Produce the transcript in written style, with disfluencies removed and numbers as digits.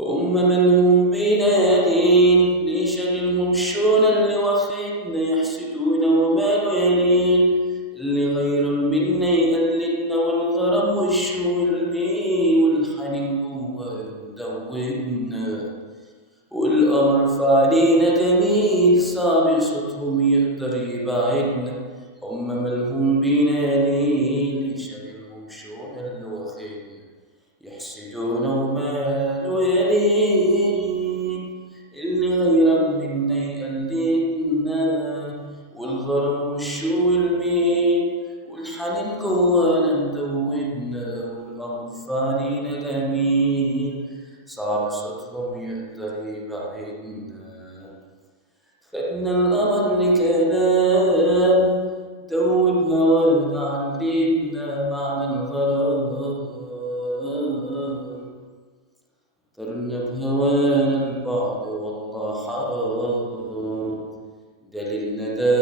هم من هم بلادين ليشغلهم شونا اللي واخدنا يحسدون وماله يلين اللي غير منا يقلدنا والغرام والشو المين والحنين جوانا مدوبنا والقمر في علينا جميل صعب صوتهم يقدر يبعدنا هم مالهم بينا ليه يشغلهم شونا اللي واخدنا يحسدونا وماله يلين اللي غيرا منا يقلدنا والغرام والشو المين والحنين جوانا مدوبنا والقمر في علينا جميل صعب صوتهم يقدر يبعدنا خدنا القمر لكلام دوب هوانا علمنا معنى الغرام طرنا بهوانا البعد والله حرام ده للندى